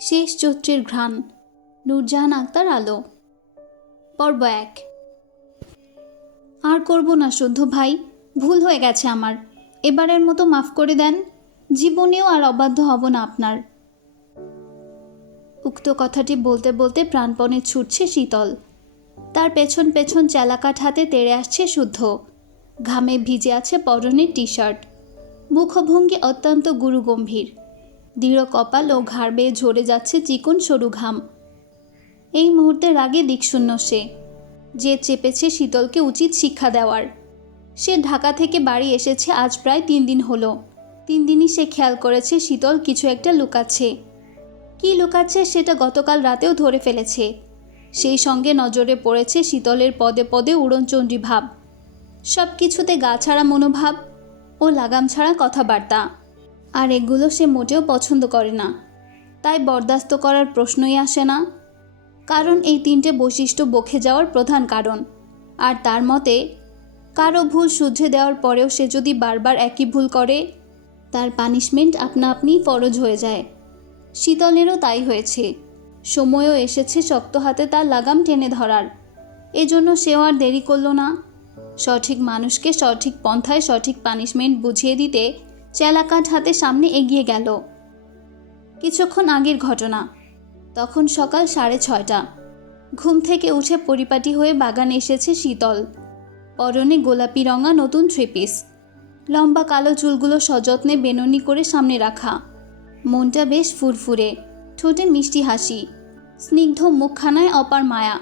শেষ চৈত্রের ঘ্রাণ, নূরজাহান আক্তার আলো। পর্ব এক। আর করব না শুদ্ধ ভাই, ভুল হয়ে গেছে আমার। এবারের মতো মাফ করে দেন, জীবনেও আর অবাধ্য হব না আপনার। উক্ত কথাটি বলতে বলতে প্রাণপণে ছুটছে শীতল। তার পেছন পেছন চেলাকাঠ হাতে তেড়ে আসছে শুদ্ধ। ঘামে ভিজে আছে পরনের টি শার্ট মুখভঙ্গি অত্যন্ত গুরুগম্ভীর। দৃঢ় কপাল ও ঘাড় বেয়ে ঝরে যাচ্ছে চিকন সরু ঘাম। এই মুহূর্তে রাগে দিকশূন্য সে। যে চেপেছে শীতলকে উচিত শিক্ষা দেওয়ার। সে ঢাকা থেকে বাড়ি এসেছে, আজ প্রায় তিন দিন হলো। তিন দিনই সে খেয়াল করেছে শীতল কিছু একটা লুকাচ্ছে। কী লুকাচ্ছে সেটা গতকাল রাতেও ধরে ফেলেছে। সেই সঙ্গে নজরে পড়েছে শীতলের পদে পদে উড়নচণ্ডী ভাব। সব কিছুতে গা ছাড়া মনোভাব ও লাগাম ছাড়া কথাবার্তা। আর এগুলো সে মোটেও পছন্দ করে না। তাই বরদাস্ত করার প্রশ্নই আসে না। কারণ এই তিনটে বৈশিষ্ট্য বখে যাওয়ার প্রধান কারণ। আর তার মতে কারও ভুল শুধরে দেওয়ার পরেও সে যদি বারবার একই ভুল করে, তার পানিশমেন্ট আপনা আপনিই ফরজ হয়ে যায়। শীতলেরও তাই হয়েছে। সময়ও এসেছে শক্ত হাতে তার লাগাম টেনে ধরার। এজন্য সেও আর দেরি করল না। সঠিক মানুষকে সঠিক পন্থায় সঠিক পানিশমেন্ট বুঝিয়ে দিতে চেলাকাঠ হাতে সামনে এগিয়ে গেল। কিছুক্ষণ আগের ঘটনা। তখন সকাল সাড়ে ছয়টা। ঘুম থেকে উঠে পরিপাটি হয়ে বাগানে এসেছে শীতল। পরনে গোলাপি রঙা নতুন থ্রি পিস লম্বা কালো চুলগুলো সযত্নে বেননি করে সামনে রাখা। মনটা বেশ ফুরফুরে, ঠোঁটে মিষ্টি হাসি। স্নিগ্ধ মুখখানায় অপার মায়া।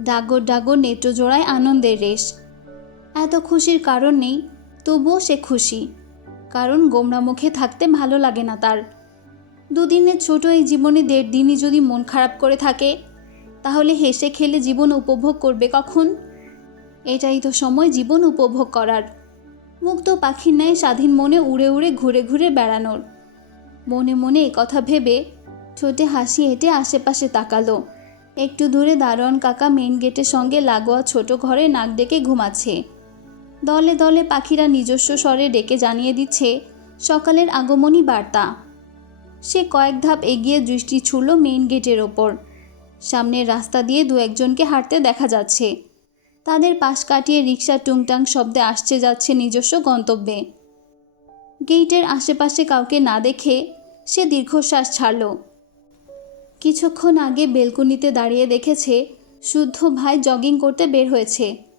ডাগর ডাগর নেত্রজোড়ায় আনন্দের রেশ। এত খুশির কারণ নেই, তবুও সে খুশি। কারণ গোমরা মুখে থাকতে ভালো লাগে না তার। দুদিনের ছোট এই জীবনে দেড় দিনই যদি মন খারাপ করে থাকে, তাহলে হেসে খেলে জীবন উপভোগ করবে কখন? এটাই তো সময় জীবন উপভোগ করার। মুক্ত পাখির ন্যায় স্বাধীন মনে উড়ে উড়ে ঘুরে ঘুরে বেড়ানোর। মনে মনে কথা ভেবে ছোটে হাসি হেঁটে আশেপাশে তাকালো। একটু দূরে দারোয়ান কাকা মেইন গেটের সঙ্গে লাগোয়া ছোট ঘরে নাক ডেকে ঘুমাচ্ছে। দলে দলে পাখিরা নিজস্ব স্বরে ডেকে জানিয়ে দিচ্ছে, সকালের আগমনী বার্তা। সে কয়েক ধাপ এগিয়ে দৃষ্টি ছুড়ল মেইন গেটের ওপর। সামনের রাস্তা দিয়ে দু একজনকে হাঁটতে দেখা যাচ্ছে। তাদের পাশ কাটিয়ে রিক্সা টুংটাং শব্দে আসছে যাচ্ছে নিজস্ব গন্তব্যে। গেইটের আশেপাশে কাউকে না দেখে সে দীর্ঘশ্বাস ছাড়ল। কিছুক্ষণ আগে বেলকুনিতে দাঁড়িয়ে দেখেছে, শুদ্ধ ভাই জগিং করতে বের হয়েছে।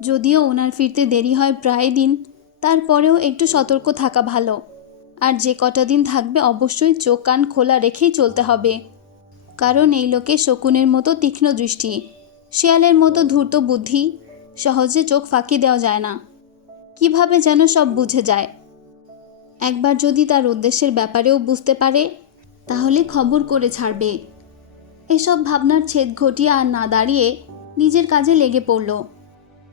যদিও ওনার ফিরতে দেরি হয় প্রায় দিন, তারপরেও একটু সতর্ক থাকা ভালো। আর যে কটা দিন থাকবে অবশ্যই চোখ কান খোলা রেখেই চলতে হবে। কারণ এই লোকে শকুনের মতো তীক্ষ্ণ দৃষ্টি, শেয়ালের মতো ধূর্ত বুদ্ধি, সহজে চোখ ফাঁকি দেওয়া যায় না। কীভাবে যেন সব বুঝে যায়। একবার যদি তার উদ্দেশ্যের ব্যাপারেও বুঝতে পারে, তাহলে খবর করে ছাড়বে। এসব ভাবনার ছেদ ঘটিয়ে আর না দাঁড়িয়ে নিজের কাজে লেগে পড়ল।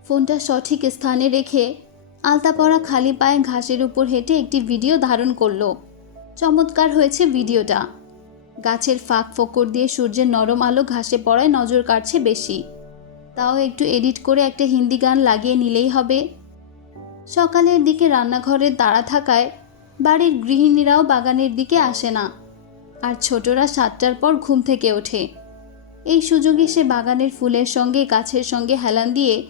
ফোনটা সঠিক স্থানে রেখে আলতা পড়া খালি পায়ে ঘাসের উপর হেঁটে একটি ভিডিও ধারণ করল। চমৎকার হয়েছে ভিডিওটা। গাছের ফাঁক ফোকর দিয়ে সূর্যের নরম আলো ঘাসে পড়ায় নজর কাটছে বেশি। তাও একটু এডিট করে একটা হিন্দি গান লাগিয়ে নিলেই হবে। সকালের দিকে রান্নাঘরের দাঁড়া থাকায় বাড়ির গৃহিণীরাও বাগানের দিকে আসে না। আর ছোটরা সাতটার পর ঘুম থেকে ওঠে। এই সুযোগে সে বাগানের ফুলের সঙ্গে, গাছের সঙ্গে হেলান দিয়ে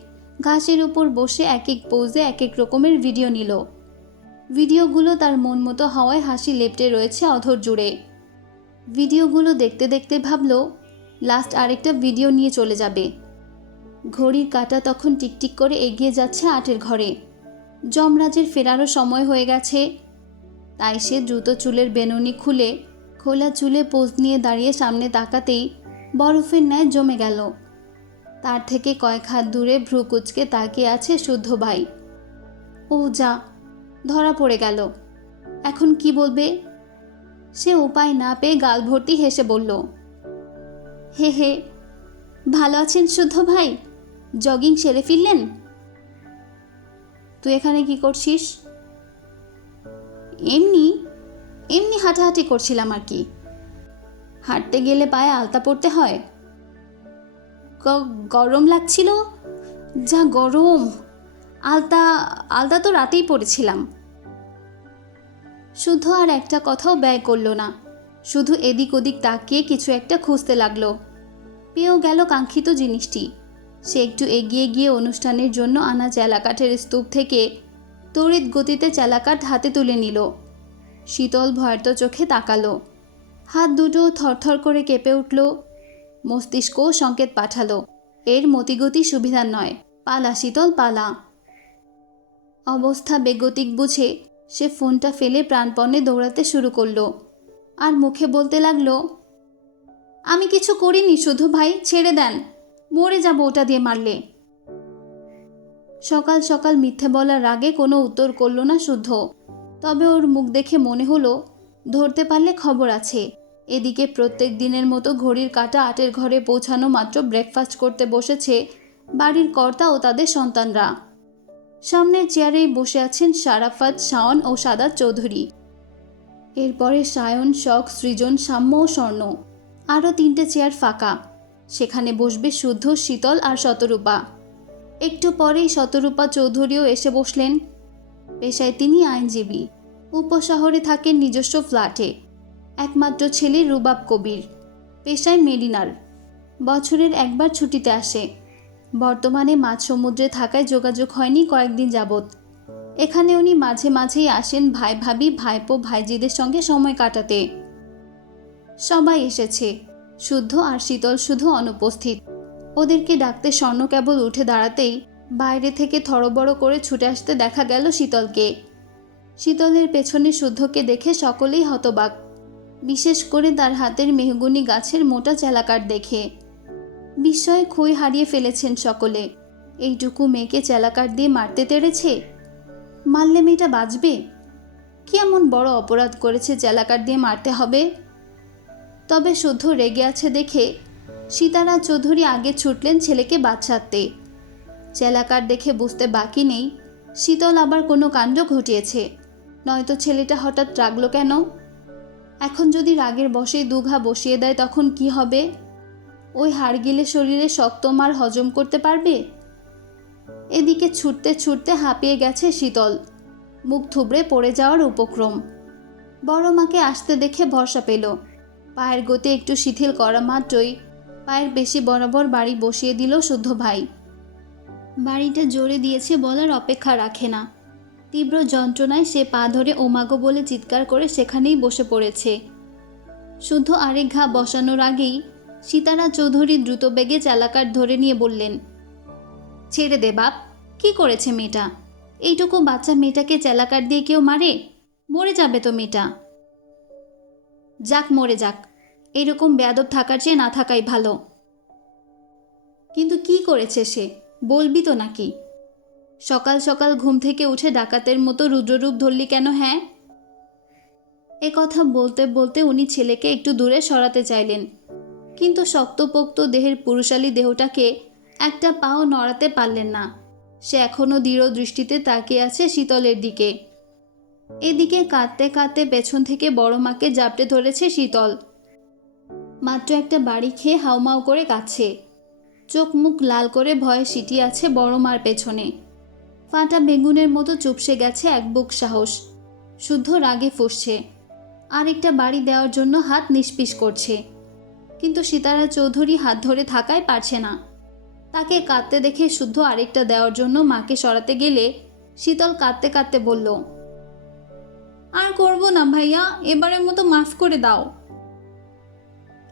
ঘাসের উপর বসে এক এক পোজে এক এক রকমের ভিডিও নিল। ভিডিওগুলো তার মন মতো হাওয়ায় হাসি লেপটে রয়েছে অধর জুড়ে। ভিডিওগুলো দেখতে দেখতে ভাবল লাস্ট আরেকটা ভিডিও নিয়ে চলে যাবে। ঘড়ির কাঁটা তখন টিকটিক করে এগিয়ে যাচ্ছে আটের ঘরে। যমরাজের ফেরারও সময় হয়ে গেছে। তাই সে দ্রুত চুলের বেনুনি খুলে, খোলা চুলে পোজ নিয়ে দাঁড়িয়ে সামনে তাকাতেই বরফের ন্যায় জমে গেল। তার থেকে কয়েক হাত দূরে ভ্রু কুচকে তাকিয়ে আছে শুদ্ধ ভাই। ও যা, ধরা পড়ে গেল। এখন কি বলবে? সে উপায় না পেয়ে গাল ভর্তি হেসে বলল, হে হে, ভালো আছেন শুদ্ধ ভাই? জগিং সেরে ফিরলেন? তুই এখানে কি করছিস? এমনি এমনি হাঁটাহাঁটি করছিলাম আর কি। হাঁটতে গেলে পায়ে আলতা পড়তে হয়। গরম লাগছিল? যা গরম। আলতা আলতা তো রাতেই পড়েছিলাম। শুদ্ধ আর একটা কথাও ব্যয় করল না। শুধু এদিক ওদিক তাকিয়ে কিছু একটা খুঁজতে লাগল। পেয়েও গেল কাঙ্ক্ষিত জিনিসটি। সে একটু এগিয়ে গিয়ে অনুষ্ঠানের জন্য আনা চেলাকাঠের স্তূপ থেকে তড়িৎ গতিতে চেলাকাঠ হাতে তুলে নিল। শীতল ভয়ার্ত চোখে তাকালো। হাত দুটো থরথর করে কেঁপে উঠল। মস্তিষ্কও সংকেত পাঠালো। এর মতিগতি সুবিধার নয়। পালা, শীতল পালা। অবস্থা বেগতিক বুঝে সে ফোনটা ফেলে প্রাণপণে দৌড়াতে শুরু করল। আর মুখে বলতে লাগল, আমি কিছু করিনি, শুধু ভাই, ছেড়ে দেন। মরে যাব ওটা দিয়ে মারলে। সকাল সকাল মিথ্যে বলার রাগে কোনো উত্তর করল না শুদ্ধ। তবে ওর মুখ দেখে মনে হলো, ধরতে পারলে খবর আছে। এদিকে প্রত্যেক দিনের মতো ঘড়ির কাটা আটের ঘরে পৌঁছানো মাত্র ব্রেকফাস্ট করতে বসেছে বাড়ির কর্তা ও তাদের সন্তানরা। সামনের চেয়ারেই বসে আছেন সারাফাত, শাওন ও সাদাত চৌধুরী। এরপরে সায়ন, শখ, সৃজন, সাম্য ও স্বর্ণ। আরও তিনটে চেয়ার ফাঁকা। সেখানে বসবে শুদ্ধ, শীতল আর শতরূপা। একটু পরেই শতরূপা চৌধুরীও এসে বসলেন। পেশায় তিনি আইনজীবী। উপশহরে থাকেন নিজস্ব ফ্ল্যাটে। একমাত্র ছেলে রুবাব কবির। পেশায় মেরিনার বছরের একবার ছুটিতে আসে। বর্তমানে মাঝ সমুদ্রে থাকায় যোগাযোগ হয়নি কয়েকদিন যাবৎ। এখানে উনি মাঝে মাঝেই আসেন ভাই ভাবি, ভাইপো, ভাইজিদের সঙ্গে সময় কাটাতে। সবাই এসেছে। শুদ্ধ আর শীতল শুধু অনুপস্থিত। ওদেরকে ডাকতে স্বর্ণ কেবল উঠে দাঁড়াতেই বাইরে থেকে থরবড় করে ছুটে আসতে দেখা গেল শীতলকে। শীতলের পেছনে শুদ্ধকে দেখে সকলেই হতবাক। বিশেষ করে তার হাতের মেহগুনি গাছের মোটা চেলাকার দেখে। বিস্ময়ে খুই হারিয়ে ফেলেছেন সকলে। এইটুকু মেয়েকে চেলাকার দিয়ে মারতে তেড়েছে? মারলে মেয়েটা বাঁচবে? কি এমন বড় অপরাধ করেছে চেলাকার দিয়ে মারতে হবে? তবে শুদ্ধ রেগে আছে দেখে সীতারা চৌধুরী আগে ছুটলেন ছেলেকে বাচ্চাতে চেলাকার দেখে বুঝতে বাকি নেই, শীতল আবার কোনো কাণ্ড ঘটিয়েছে। নয়তো ছেলেটা হঠাৎ রাগলো কেন? এখন যদি রাগের বসে দুঘা বসিয়ে দেয়, তখন কি হবে? ওই হাড়গিলে শরীরে শক্ত মার হজম করতে পারবে? এদিকে ছুটতে ছুটতে হাঁপিয়ে গেছে শীতল। মুখ থুবড়ে পড়ে যাওয়ার উপক্রম। বড় মাকে আসতে দেখে ভরসা পেল। পায়ের গতি একটু শিথিল করা মাত্রই পায়ের বেশি বরাবর বাড়ি বসিয়ে দিল শুদ্ধ ভাই। বাড়িটা জোরে দিয়েছে বলার অপেক্ষা রাখে না। তীব্র যন্ত্রণায় সে পা ধরে ওমাগো বলে চিৎকার করে সেখানেই বসে পড়েছে। শুদ্ধ আরেক ঘা বসানোর আগেই সীতারা চৌধুরী দ্রুত বেগে চালাকার ধরে নিয়ে বললেন, ছেড়ে দে বাপ, কি করেছে মেয়েটা? এইটুকু বাচ্চা মেয়েটাকে চেলাকার দিয়ে কেউ মারে? মরে যাবে তো মেয়েটা? যাক, মরে যাক। এরকম বেয়াদব থাকার চেয়ে না থাকাই ভালো। কিন্তু কি করেছে সে? বলবি তো নাকি? সকাল সকাল ঘুম থেকে উঠে ডাকাতের মতো রুদ্ররূপ ধরলি কেন হ্যাঁ? এ কথা বলতে বলতে উনি ছেলেকে একটু দূরে সরাতে চাইলেন। কিন্তু শক্তপোক্ত দেহের পুরুষালী দেহটাকে একটা পাও নড়াতে পারলেন না। সে এখনও দৃঢ় দৃষ্টিতে তাকিয়ে আছে শীতলের দিকে। এদিকে কাঁদতে কাঁদতে পেছন থেকে বড় মাকে জাপটে ধরেছে শীতল। মাত্র একটা বাড়ি খেয়ে হাউমাউ করে কাছে চোখ মুখ লাল করে ভয়ে সিটি আছে বড় মার পেছনে। ফাটা বেগুনের মতো চুপসে গেছে এক বুক সাহস। শুদ্ধ রাগে ফুসছে। আরেকটা বাড়ি দেওয়ার জন্য হাত নিষ্পিস করছে। কিন্তু সীতারা চৌধুরী হাত ধরে থাকায় পারছে না। তাকে কাঁদতে দেখে শুদ্ধ আরেকটা দেওয়ার জন্য মাকে সরাতে গেলে শীতল কাঁদতে কাঁদতে বলল, আর করব না ভাইয়া, এবারের মতো মাফ করে দাও।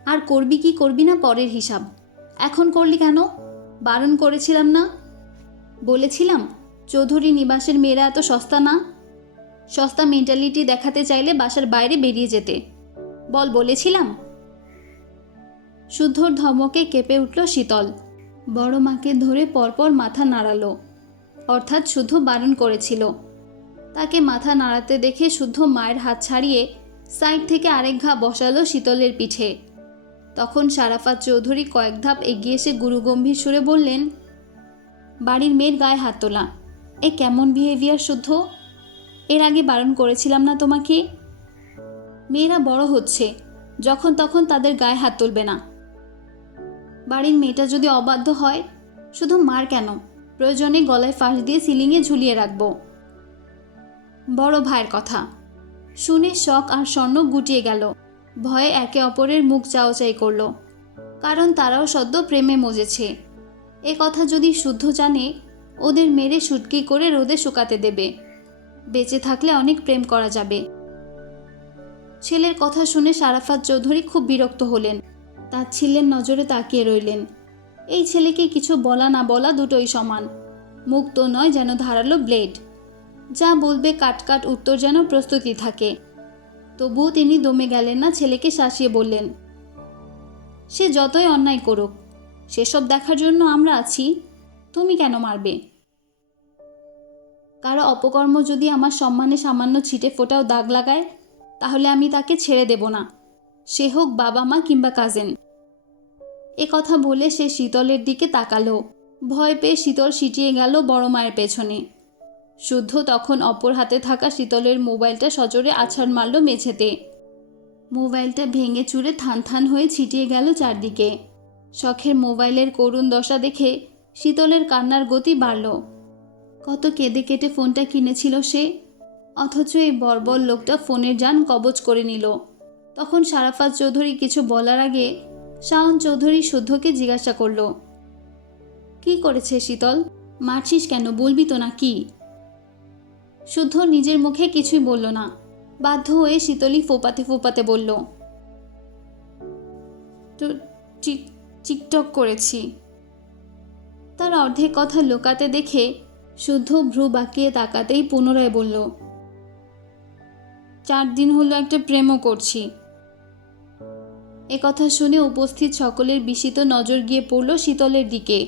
আর করবি কি করবি না পরের হিসাব। এখন করলি কেন? বারণ করেছিলাম না? বলেছিলাম চৌধুরী নিবাসের মেয়েরা এত সস্তা না? সস্তা মেন্টালিটি দেখাতে চাইলে বাসার বাইরে বেরিয়ে যেতে। বল, বলেছিলাম? শুদ্ধর ধমকে কেঁপে উঠল শীতল। বড় মাকে ধরে পরপর মাথা নাড়ালো। অর্থাৎ শুদ্ধ বারণ করেছিল। তাকে মাথা নাড়াতে দেখে শুদ্ধ মায়ের হাত ছাড়িয়ে সাইড থেকে আরেক ঘা বসালো শীতলের পিঠে। তখন সারাফাত চৌধুরী কয়েক ধাপ এগিয়ে এসে গুরুগম্ভীর সুরে বললেন, বাড়ির মেয়ের গায়ে হাত তোলা। এ কেমন বিহেভিয়ার শুদ্ধ? এর আগে বারণ করেছিলাম না তোমাকে? মেয়েরা বড় হচ্ছে, যখন তখন তাদের গায়ে হাত তুলবে না। বাড়ির মেয়েটা যদি অবাধ্য হয়, শুধু মার কেন? প্রয়োজনে গলায় ফাঁস দিয়ে সিলিংয়ে ঝুলিয়ে রাখব। বড় ভাইয়ের কথা। শুনে শখ আর স্বর্ণ গুটিয়ে গেল। ভয়ে একে অপরের মুখ চাওয়াচাই করল। কারণ তারাও সদ্য প্রেমে মজেছে। এ কথা যদি শুদ্ধ জানে ওদের মেরে শুটকি করে রোদে শুকাতে দেবে। বেঁচে থাকলে অনেক প্রেম করা যাবে। ছেলের কথা শুনে সারাফাত চৌধুরী খুব বিরক্ত হলেন। তার ছিলের নজরে তাকিয়ে রইলেন। এই ছেলেকে কিছু বলা না বলা দুটোই সমান। মুক্ত নয় যেন ধারালো ব্লেড। যা বলবে কাট কাট উত্তর যেন প্রস্তুতি থাকে। তবুও তিনি দমে গেলেন না ছেলেকে শাসিয়ে বললেন, সে যতই অন্যায় করুক, সেসব দেখার জন্য আমরা আছি। তুমি কেন মারবে? কারও অপকর্ম যদি আমার সম্মানে সামান্য ছিটে ফোটাও দাগ লাগায়, তাহলে আমি তাকে ছেড়ে দেব না। সে হোক বাবা মা কিংবা কাজেন এ কথা বলে সে শীতলের দিকে তাকালো। ভয় পেয়ে শীতল সিটিয়ে গেল বড় মায়ের পেছনে। শুদ্ধ তখন অপর হাতে থাকা শীতলের মোবাইলটা সজোরে আছাড় মারল মেঝেতে। মোবাইলটা ভেঙে চুরে থান থান হয়ে ছিটিয়ে গেল চারদিকে। শখের মোবাইলের করুণ দশা দেখে শীতলের কান্নার গতি বাড়ল। কত কেঁদে কেটে ফোনটা কিনেছিল সে? অথচ এই বর্বর লোকটা ফোনের যান কবজ করে নিল। তখন সারাফাত চৌধুরী কিছু বলার আগে শাওন চৌধুরী শুদ্ধকে জিজ্ঞাসা করল, কি করেছে শীতল? মারছিস কেন? বলবি তো না কি? শুদ্ধ নিজের মুখে কিছুই বলল না। বাধ্য হয়ে শীতলই ফোপাতে ফোপাতে বলল, তো টিক টিকটক করেছি। তার অর্ধেক কথা লোকাতে দেখে শুদ্ধ ভ্রু বাঁকিয়ে তাকাতেই পুনরায় বলল, চার দিন হলো একটা প্রেমও করছি। এ কথা শুনে উপস্থিত সকলের বিস্মিত নজর গিয়ে পড়ল শীতলের দিকে।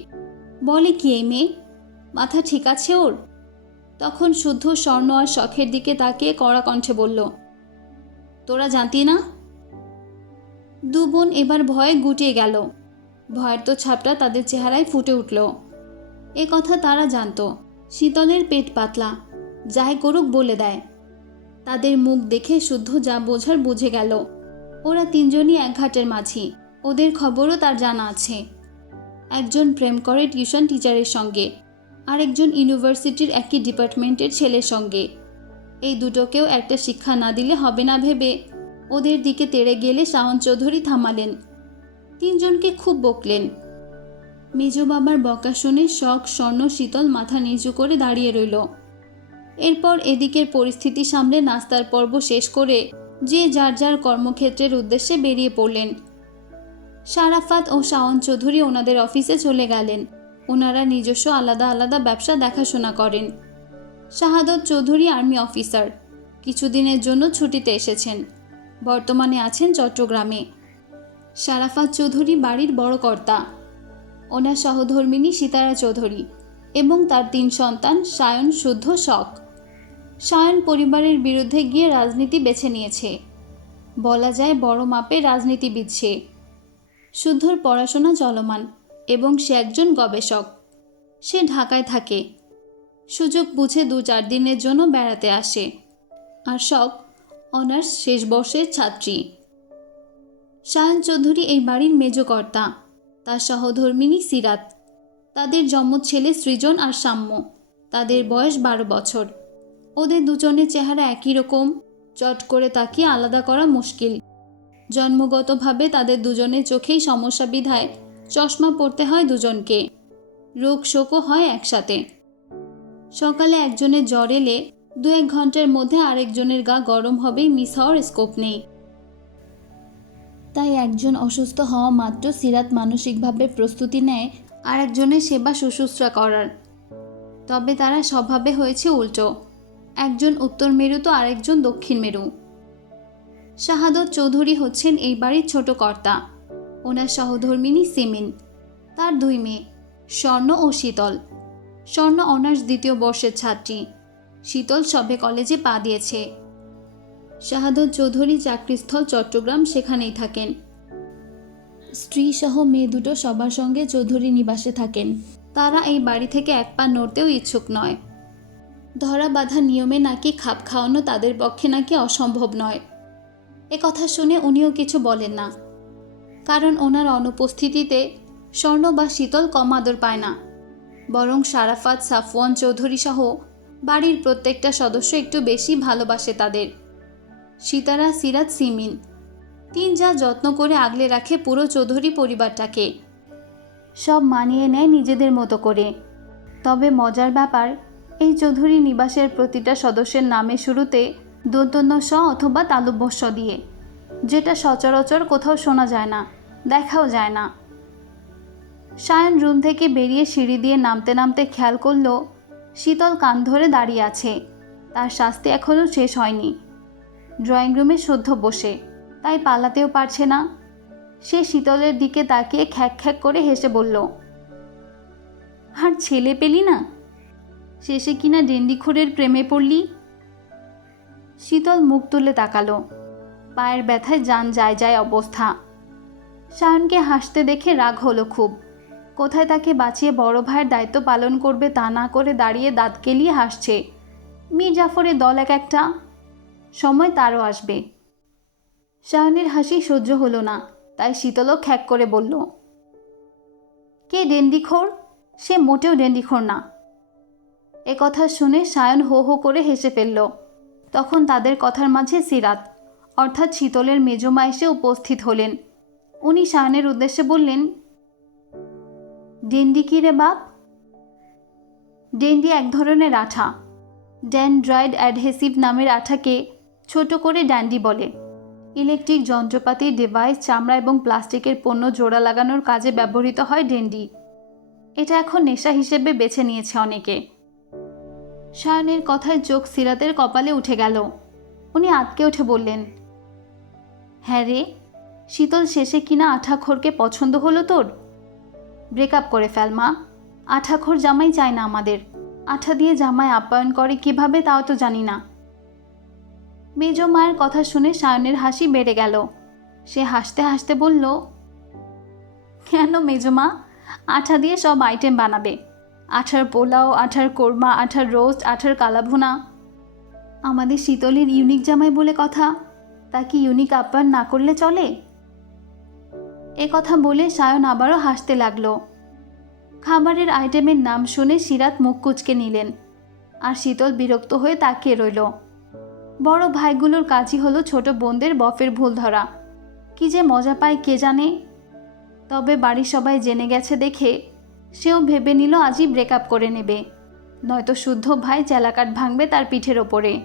বলে কি এই মেয়ে? মাথা ঠিক আছে ওর? তখন শুদ্ধ স্বর্ণ আর শখের দিকে তাকিয়ে কড়া কণ্ঠে বলল, তোরা জানতি না? দু বোন এবার ভয়ে গুটিয়ে গেল। ভয়ের তো ছাপটা তাদের চেহারায় ফুটে উঠল। এ কথা তারা জানতো। শীতলের পেট পাতলা। যাই করুক বলে দেয়। তাদের মুখ দেখে শুদ্ধ যা বোঝার বুঝে গেল। ওরা তিনজনই এক ঘাটের মাঝি। ওদের খবরও তার জানা আছে। একজন প্রেম করে টিউশন টিচারের সঙ্গে। আরেকজন ইউনিভার্সিটির একই ডিপার্টমেন্টের ছেলের সঙ্গে। এই দুটোকেও একটা শিক্ষা না দিলে হবে না ভেবে। ওদের দিকে তেড়ে গেলে শাওন চৌধুরী থামালেন। তিনজনকে খুব বকলেন। মেজো বাবার বকা শুনে শখ, স্বর্ণ, শীতল মাথা নিচু করে দাঁড়িয়ে রইল। এরপর এদিকের পরিস্থিতি সামলে নাস্তার পর্ব শেষ করে যে যার যার কর্মক্ষেত্রের উদ্দেশ্যে বেরিয়ে পড়লেন। সারাফাত ও শাওন চৌধুরী ওনাদের অফিসে চলে গেলেন। ওনারা নিজস্ব আলাদা আলাদা ব্যবসা দেখাশোনা করেন। Shahadat Chowdhury army officer. কিছুদিনের জন্য ছুটিতে এসেছেন। বর্তমানে আছেন চট্টগ্রামে। সারাফাত চৌধুরী বাড়ির বড় কর্তা। ওনার সহধর্মিনী সীতারা চৌধুরী এবং তার তিন সন্তান সায়ন, শুদ্ধ শখ সায়ন পরিবারের বিরুদ্ধে গিয়ে রাজনীতি বেছে নিয়েছে। বলা যায় বড় মাপে রাজনীতিবিদ সে। শুদ্ধর পড়াশোনা চলমান এবং সে একজন গবেষক। সে ঢাকায় থাকে। সুযোগ বুঝে দু চার দিনের জন্য বেড়াতে আসে। আর শখ অনার্স শেষ বর্ষের ছাত্রী। সায়ন চৌধুরী এই বাড়ির মেজকর্তা তার সহধর্মিনী সিরাত, তাদের জন্ম ছেলে সৃজন আর সাম্য, তাদের বয়স বারো বছর। ওদের দুজনের চেহারা একই রকম, চট করে তাকিয়ে আলাদা করা মুশকিল। জন্মগতভাবে তাদের দুজনের চোখেই সমস্যা বিধায় চশমা পরতে হয় দুজনকে, রোগ শোকও হয় একসাথে। সকালে একজনের জ্বর এলে দু এক ঘণ্টার মধ্যে আরেকজনের গা গরম হবে, মিস হওয়ার স্কোপ নেই। তাই একজন অসুস্থ হওয়া মাত্র সিরাত মানসিকভাবে প্রস্তুতি নেয় আর একজনের সেবা শুশ্রূষা করার। তবে তারা স্বভাবে হয়েছে উল্টো। একজন উত্তর মেরু তো আরেকজন দক্ষিণ মেরু। শাহাদত চৌধুরী হচ্ছেন এই বাড়ির ছোট কর্তা। ওনার সহধর্মিনী সিমিন। তার দুই মেয়ে, স্বর্ণ ও শীতল। স্বর্ণ অনার্স দ্বিতীয় বর্ষের ছাত্রী। শীতল সবে কলেজে পা দিয়েছে। শাহাদত চৌধুরী চাকরিস্থল চট্টগ্রাম সেখানেই থাকেন। স্ত্রী সহ মেয়ে দুটো সবার সঙ্গে চৌধুরী নিবাসে থাকেন। তারা এই বাড়ি থেকে এক পা নড়তেও ইচ্ছুক নয়। ধরা বাঁধা নিয়মে নাকি খাপ খাওয়ানো তাদের পক্ষে নাকি অসম্ভব নয়। এ কথা শুনে উনিও কিছু বলেন না। কারণ ওনার অনুপস্থিতিতে স্বর্ণ বা শীতল কম আদর পায় না। বরং সারাফাত, সাফওয়ান চৌধুরী সহ বাড়ির প্রত্যেকটা সদস্য একটু বেশি ভালোবাসে তাদের। সীতারা সিরাত সিমিন। তিন যা যত্ন করে আগলে রাখে পুরো চৌধুরী পরিবারটাকে। সব মানিয়ে নেয় নিজেদের মতো করে। তবে মজার ব্যাপার, এই চৌধুরী নিবাসের প্রতিটা সদস্যের নামে শুরুতে দন্তন্য স অথবা তালুব্যস্য দিয়ে, যেটা সচরাচর কোথাও শোনা যায় না, দেখাও যায় না। সায়ন রুম থেকে বেরিয়ে সিঁড়ি দিয়ে নামতে নামতে খেয়াল করল, শীতল কান ধরে দাঁড়িয়ে আছে। তার শাস্তি এখনও শেষ হয়নি। ড্রয়িং রুমে সদ্য বসে, তাই পালাতেও পারছে না। সে শীতলের দিকে তাকিয়ে খ্যাক খ্যাক করে হেসে বলল, আর ছেলে পেলি না? শেষে কিনা ডেন্ডিখোরের প্রেমে পড়লি? শীতল মুখ তুলে তাকালো, পায়ের ব্যথায় যান যায় যায় অবস্থা। সায়নকে হাসতে দেখে রাগ হলো খুব, কোথায় তাকে বাঁচিয়ে বড় ভাইয়ের দায়িত্ব পালন করবে তা না করে দাঁড়িয়ে দাঁত কেলিয়ে হাসছে। মীর জাফরের দল এক একটা। সময় তারও আসবে। সায়নের হাসি সহ্য হলো না, তাই শীতলও খ্যাক করে বলল, কে ডেন্ডিখোর? সে মোটেও ডেন্ডিখোর না। এ কথা শুনে সায়ন হো হো করে হেসে ফেলল। তখন তাদের কথার মাঝে সিরাত, অর্থাৎ শীতলের মেজমা এসে উপস্থিত হলেন। উনি সায়নের উদ্দেশ্যে বললেন, ডেন্ডি কি রে বাপ? ডেন্ডি এক ধরনের আঠা। ড্যান্ড্রয়েড অ্যাডহেসিভ নামের আঠাকে ছোট করে ড্যান্ডি বলে। ইলেকট্রিক যন্ত্রপাতি ডিভাইস চামড়া এবং প্লাস্টিকের পণ্য জোড়া লাগানোর কাজে ব্যবহৃত হয় ডেন্ডি। এটা এখন নেশা হিসেবে বেছে নিয়েছে অনেকে। সায়নের কথায় চোখ সিরাতের কপালে উঠে গেল। উনি আটকে উঠে বললেন হ্যাঁ রে, শীতল শেষে কিনা আঠাখোরকে পছন্দ হলো তোর? ব্রেকআপ করে ফেল, মা। আঠাখোর জামাই চায় না আমাদের। আঠা দিয়ে জামাই আপ্যায়ন করে কীভাবে তাও তো জানি না। মেজ মায়ের কথা শুনে সায়নের হাসি বেড়ে গেল। সে হাসতে হাসতে বলল, কেন মেজমা আঠা দিয়ে সব আইটেম বানাবে। আঠার পোলাও, আঠার কোরমা, আঠার রোস্ট, আঠার কালাভুনা। আমাদের শীতলের ইউনিক জামাই বলে কথা, তা কি ইউনিক আপ্যায়ন না করলে চলে? এ কথা বলে সায়ন আবারও হাসতে লাগল। খাবারের আইটেমের নাম শুনে সিরাত মুখ কুচকে নিলেন, আর শীতল বিরক্ত হয়ে তাকিয়ে রইল। বড় ভাইগুলোর কাজই হলো ছোট বোনদের বফের ভুল ধরা। কি যে মজা পায় কে জানে? তবে বাড়ির সবাই জেনে গেছে দেখে, সেও ভেবে নিল আজই ব্রেকআপ করে নেবে। নয়তো শুদ্ধ ভাই চেলাকাট ভাঙবে তার পিঠের ওপরে।